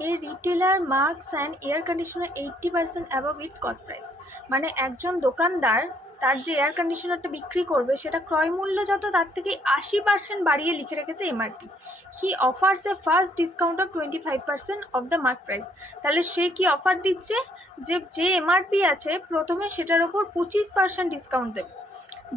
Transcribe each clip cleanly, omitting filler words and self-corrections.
A retailer marks an air conditioner 80% above its cost price. মানে একজন দোকানদার তার যে এয়ার কন্ডিশনারটা বিক্রি করবে সেটা ক্রয় মূল্য যত তার থেকে 80% বাড়িয়ে লিখে রেখেছে MRP. He offers a first discount of 25% of the mark price. তাহলে সে কি অফার দিচ্ছে, যে এমআরপি আছে প্রথমে সেটার ওপর 25% ডিসকাউন্ট দেবে।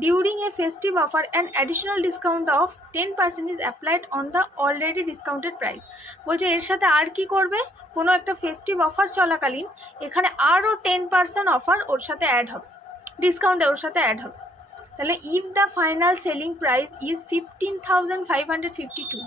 During a festive offer, an additional discount of 10% is applied on the already discounted price. বলছে এর সাথে আর কি করবে, কোনো একটা ফেস্টিভ অফার চলাকালীন এখানে আরও 10% অফার ওর সাথে অ্যাড হবে, ডিসকাউন্টে ওর সাথে অ্যাড হবে। তাহলে if the final selling price is 15,552,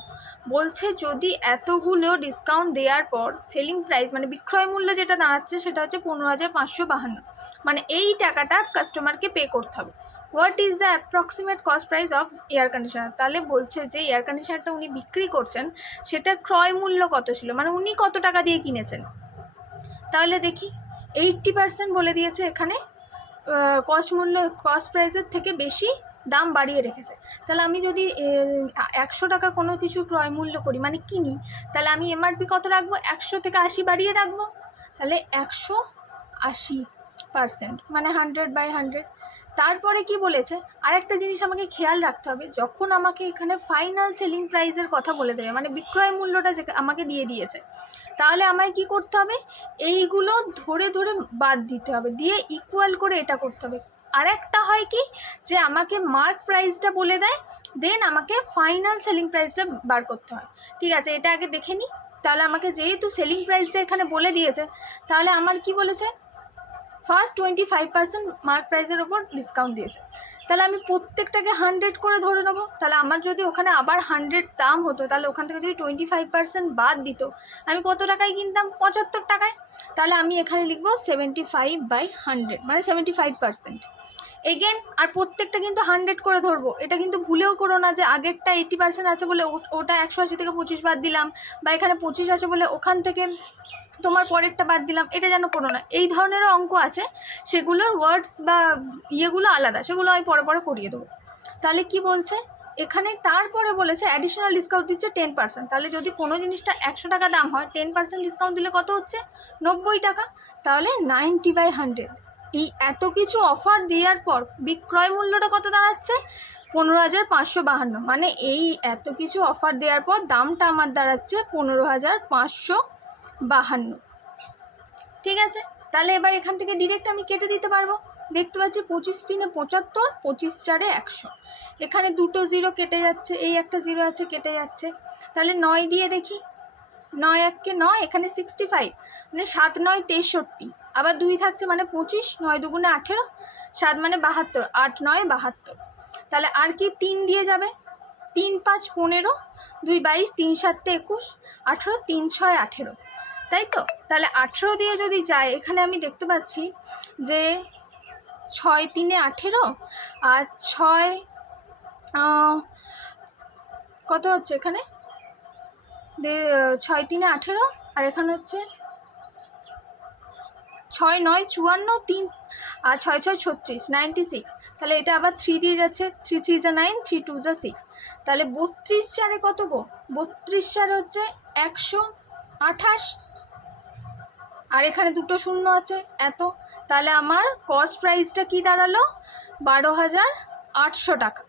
বলছে যদি এতগুলো ডিসকাউন্ট দেওয়ার পর সেলিং প্রাইস মানে বিক্রয় মূল্য যেটা দাঁড়াচ্ছে সেটা হচ্ছে 15,552, মানে এই টাকাটা কাস্টমারকে পে করতে হবে। What is the approximate cost price of air conditioner? তাহলে বলছে যে এয়ার কন্ডিশনারটা উনি বিক্রি করছেন সেটা ক্রয় মূল্য কত ছিল, মানে উনি কত টাকা দিয়ে কিনেছেন। তাহলে দেখি 80% বলে দিয়েছে এখানে, কস্ট প্রাইসের থেকে বেশি দাম বাড়িয়ে রেখেছে। তাহলে আমি যদি 100 টাকা কোনো কিছু ক্রয় মূল্য করি মানে কিনি, তাহলে আমি এমআরপি কত রাখবো, 100 থেকে 80 বাড়িয়ে রাখবো। তাহলে 180% মানে 100/100। তারপরে কি বলেছে, আরেকটা জিনিস আমাকে খেয়াল রাখতে হবে, যখন আমাকে এখানে ফাইনাল সেলিং প্রাইসের কথা বলে দেবে মানে বিক্রয় মূল্যটা যে আমাকে দিয়ে দিয়েছে, তাহলে আমায় কি করতে হবে, এইগুলো ধরে ধরে বাদ দিতে হবে, দিয়ে ইকুয়াল করে এটা করতে হবে। আর একটা হয় কি যে আমাকে মার্ক প্রাইসটা বলে দেয়, দেন আমাকে ফাইনাল সেলিং প্রাইসটা বার করতে হয়। ঠিক আছে, এটা আগে দেখে নিই। তাহলে আমাকে যেহেতু সেলিং প্রাইসটা এখানে বলে দিয়েছে, তাহলে আমার কি বলেছে, ফার্স্ট 25% মার্ক প্রাইসের ওপর ডিসকাউন্ট দিয়েছে। তাহলে আমি প্রত্যেকটাকে 100 করে ধরে নেবো। তাহলে আমার যদি ওখানে আবার 100 দাম হতো, তাহলে ওখান থেকে যদি 25% বাদ দিত, আমি কত টাকায় কিনতাম, 75 টাকায়। তাহলে আমি এখানে লিখবো 75/100 মানে 75%। এগেন আর প্রত্যেকটা কিন্তু 100 করে ধরবো। এটা কিন্তু ভুলেও করো না যে আগেরটা 80% আছে বলে ওটা 180 থেকে 25 বাদ দিলাম, বা এখানে 25 আছে বলে ওখান থেকে তোমার পরেরটা বাদ দিলাম, এটা যেন করো না। এই ধরনেরও অঙ্ক আছে, সেগুলোর ওয়ার্ডস বা ইয়েগুলো আলাদা, সেগুলো আমি পরে পরে করিয়ে দেবো। তাহলে কি বলছে এখানে, তারপরে বলেছে অ্যাডিশনাল ডিসকাউন্ট দিচ্ছে 10%। তাহলে যদি কোনো জিনিসটা 100 টাকা দাম হয়, 10% ডিসকাউন্ট দিলে কত হচ্ছে, 90 টাকা। তাহলে 90/100। এই এত কিছু অফার দেওয়ার পর বিক্রয় মূল্যটা কত দাঁড়াচ্ছে, 15,552। মানে এই এত কিছু অফার দেওয়ার পর দামটা আমার দাঁড়াচ্ছে 15,552। ঠিক আছে, তাহলে এবার এখান থেকে ডিরেক্ট আমি কেটে দিতে পারবো। দেখতে পাচ্ছি 25 3 75, 25 4 100। এখানে দুটো জিরো কেটে যাচ্ছে, এই একটা জিরো আছে কেটে যাচ্ছে। তাহলে 9 দিয়ে দেখি, 9 1 কে 9, এখানে 65 মানে 7 9 63, আবার 2 থাকছে মানে 25, 9 2 18, 7 মানে 72, 8 9 72। তাহলে আর কি 3 দিয়ে যাবে, 3 5 15, 2 22, 3 7 21, 18, 3 6 18, তাই তো। তাহলে 18 দিয়ে যদি যায়, এখানে আমি দেখতে পাচ্ছি যে 6 3 18 আর 6 কত হচ্ছে এখানে, 6 3 18 আর এখানে হচ্ছে 6 9 54, 3 আর 6 6 36, 96। তাহলে এটা আবার 3 দিয়ে যাচ্ছে, 3 3 যা 9, 3 2 যা 6। তাহলে 32 4-এ কত গো, 32 4 হচ্ছে 128, আর এখানে দুটো শূন্য আছে এত। তাহলে আমার কস্ট প্রাইসটা কি দাঁড়ালো, 12,800 টাকা।